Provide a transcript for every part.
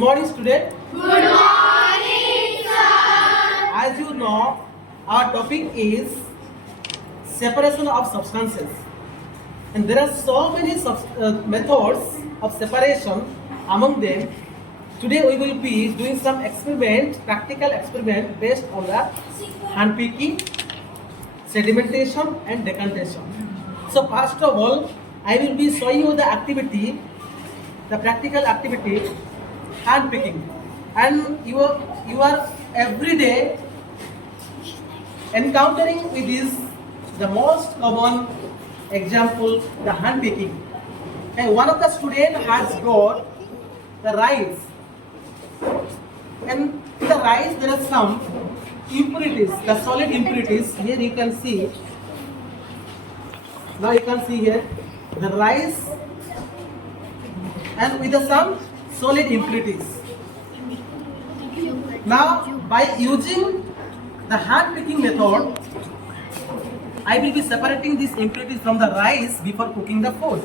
morning, student. Good morning, sir. As you know, our topic is separation of substances, and there are so many methods of separation. Among them, today we will be doing some practical experiment based on the handpicking, sedimentation, and decantation. So first of all, I will be showing you the activity, the practical activity, handpicking, and you are every day encountering with this the most common example, the handpicking. And one of the students has got the rice, and in the rice there are some impurities, the solid impurities. Here you can see. Now you can see here the rice and with some solid impurities. Now by using the hand picking method, I will be separating these impurities from the rice before cooking the food.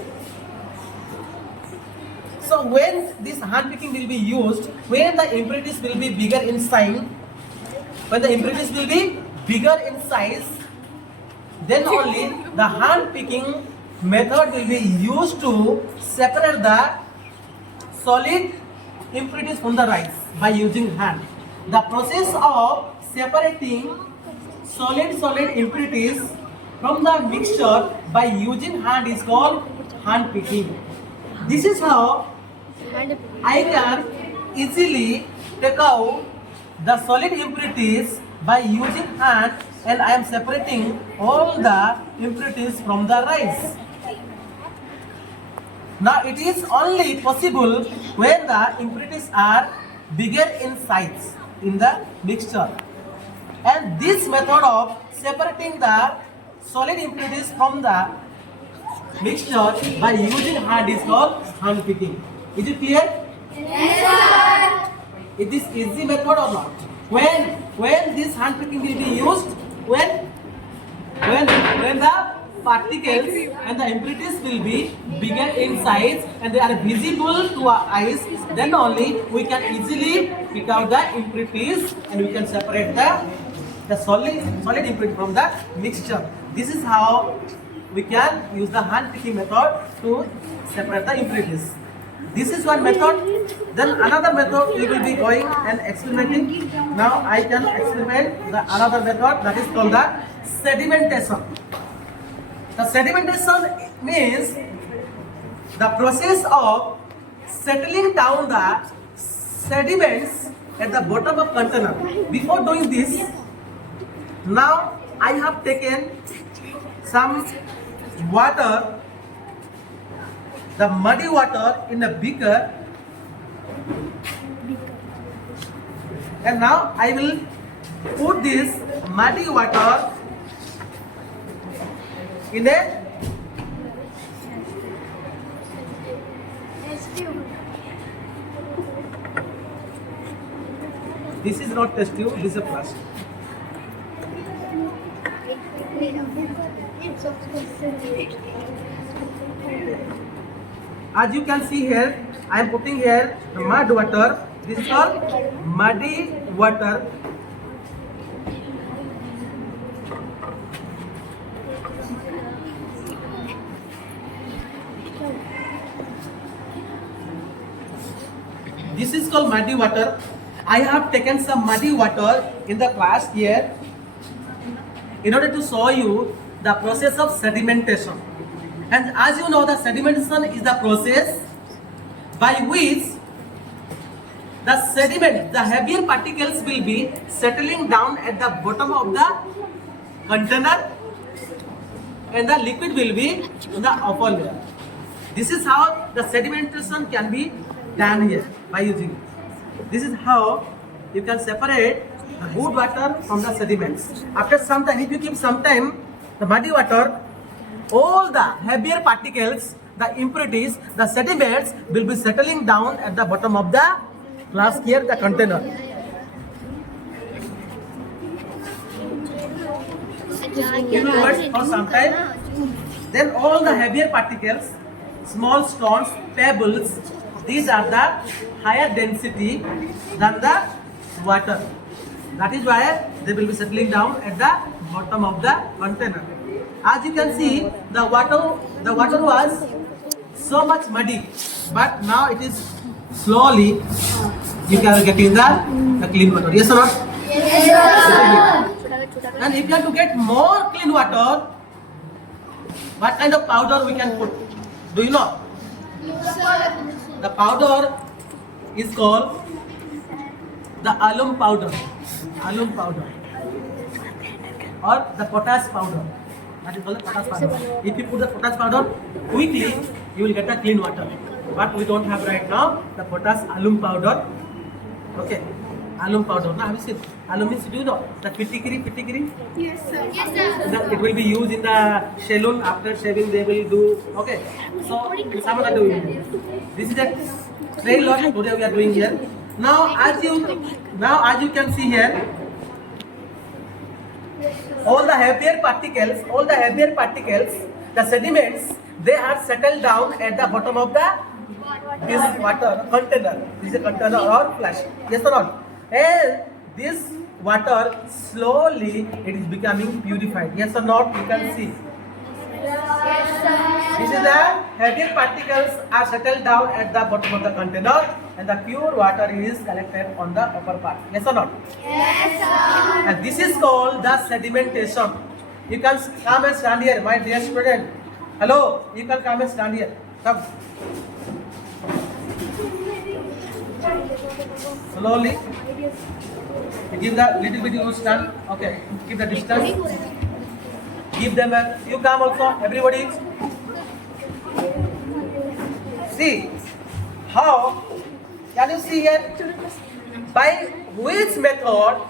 So when this hand picking will be used, when the impurities will be bigger in size, then only the hand picking method will be used to separate the solid impurities from the rice by using hand. The process of separating solid impurities from the mixture by using hand is called hand picking. This is how I can easily take out the solid impurities by using hand, and I am separating all the impurities from the rice. Now it is only possible when the impurities are bigger in size in the mixture. And this method of separating the solid impurities from the mixture by using hand is called hand picking. Is it clear? Yes, sir. Is this easy method or not? When this hand picking will be used, when the particles and the impurities will be bigger in size and they are visible to our eyes, then only we can easily pick out the impurities and we can separate the solid impurity from the mixture. This is how we can use the hand picking method to separate the impurities. This is one method. Then another method we will be going and experimenting. Now I can experiment another method, that is called the sedimentation. The sedimentation means the process of settling down the sediments at the bottom of container. Before doing this, now I have taken some water, the muddy water in a beaker, and now I will put this muddy water in a this is not test tube, this is a plastic. As you can see here, I am putting here the mud water. This is called muddy water. This is called muddy water. I have taken some muddy water in the class here in order to show you the process of sedimentation. And as you know, the sedimentation is the process by which the sediment, the heavier particles will be settling down at the bottom of the container and the liquid will be in the upper layer. This is how the sedimentation can be done here by using it. This is how you can separate the good water from the sediments. After some time, if you keep some time, the muddy water, all the heavier particles, the impurities, the sediments will be settling down at the bottom of the flask here, the container. It will work for some time. Then all the heavier particles, small stones, pebbles, these are the higher density than the water. That is why they will be settling down at the bottom of the container. As you can see, the water was so much muddy, but now it is slowly you can getting the clean water. Yes or not? And if you have to get more clean water, what kind of powder we can put? Do you know? The powder is called the alum powder. Alum powder. Or the potash powder. That is called the potash powder. If you put the potash powder quickly, you will get the clean water. But we don't have right now the potash alum powder. Okay. Alum powder. Now have you seen? Alum means, do you know? The fitikiri? Yes, sir. It will be used in the saloon. After shaving they will do. Okay. So some are doing. This is a trail lot today we are doing here. Now as you can see here, all the heavier particles, the sediments, they are settled down at the bottom of this water container. This is a container or flash. Yes or not? And this water slowly it is becoming purified. Yes or not? You can see. This is the heavier particles are settled down at the bottom of the container, and the pure water is collected on the upper part. Yes or not? Yes, sir. And this is called the sedimentation. You can come and stand here, my dear student. Hello, you can come and stand here. Come. Slowly. Give the little bit you stand. Okay. Keep the distance. Give them a. You come also. Everybody. See how. Can you see here? By which method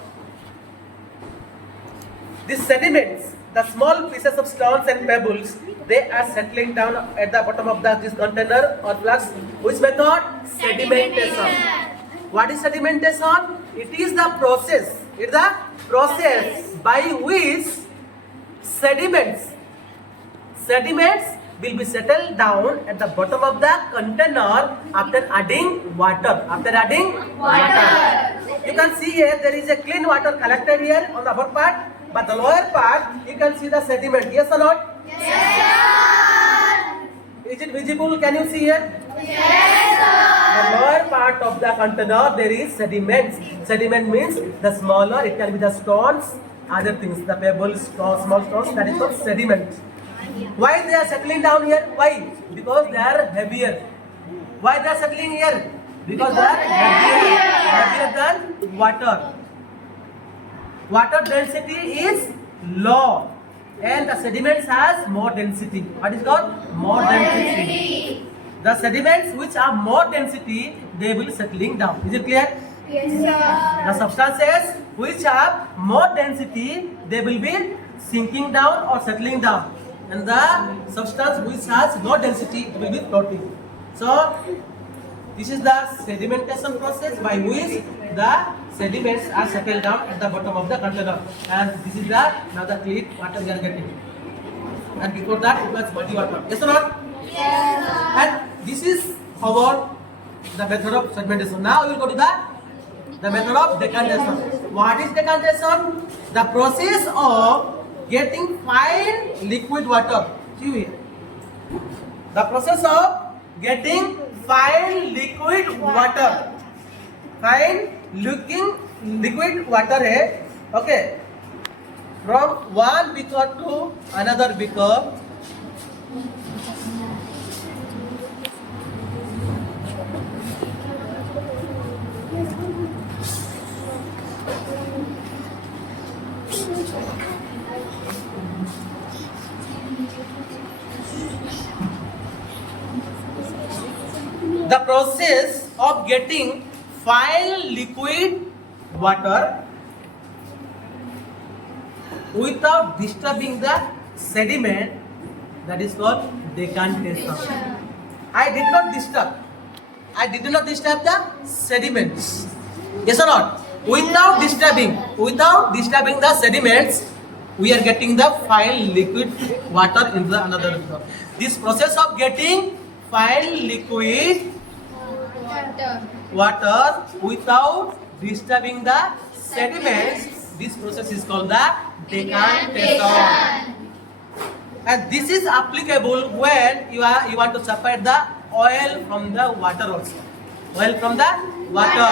these sediments, the small pieces of stones and pebbles, they are settling down at the bottom of this container or flux. Which method? Sedimentation. What is sedimentation? It is the process. It is the process by which sediments will be settled down at the bottom of the container after adding water. You can see here there is a clean water collected here on the upper part, but the lower part you can see the sediment. Yes or not? Yes, sir. Is it visible? Can you see here? Yes, sir. The lower part of the container there is sediments. Sediment means the smaller, it can be the stones, other things, the pebbles, stones, small stones, that is called sediment. Why they are settling down here? Why? Because they are heavier. Why they are settling here? Because they are heavier than water. Water density is low and the sediments has more density. What is called? More density. The sediments which are more density, they will settling down. Is it clear? Yes, sir. The substances which have more density, they will be sinking down or settling down. And the substance which has no density will be floating. So, this is the sedimentation process by which the sediments are settled down at the bottom of the container. And this is the now the clean water we are getting. And before that it was muddy water. Yes or not? Yes, sir. And this is about the method of sedimentation. Now we will go to the method of decantation. What is decantation? The process of getting fine liquid water. See here. The process of getting fine liquid water. Fine looking liquid water है. Okay. From one beaker to another beaker. The process of getting fine liquid water without disturbing the sediment, that is called decantation. I did not disturb the sediments. Yes or not? Without disturbing the sediments, we are getting the fine liquid water in the another beaker. This process of getting fine liquid water without disturbing the sediments. This process is called the decantation. And this is applicable when you want to separate the oil from the water also. Oil from the water.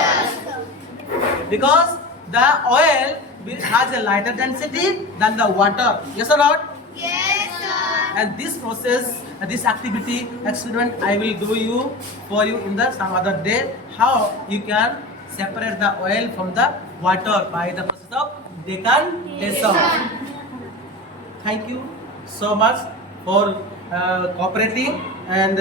Because the oil has a lighter density than the water. Yes or not? Yes, sir. And this process, this activity, experiment, I will do for you in the some other day. How you can separate the oil from the water by the process of decantation. Thank you so much for cooperating, and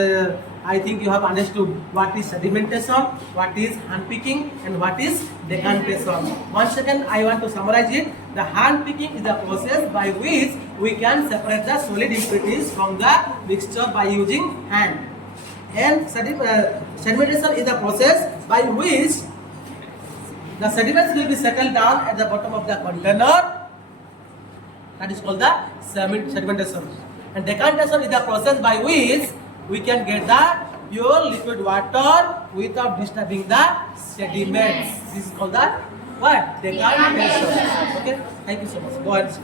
I think you have understood what is sedimentation, what is handpicking, and what is decantation. Once again, I want to summarize it. The handpicking is the process by which we can separate the solid impurities from the mixture by using hand. And sedimentation is the process by which the sediments will be settled down at the bottom of the container. That is called the sedimentation. And decantation is the process by which we can get the pure liquid water without disturbing the sediments. This is called the what? Decantation. Okay. Thank you so much. Go ahead.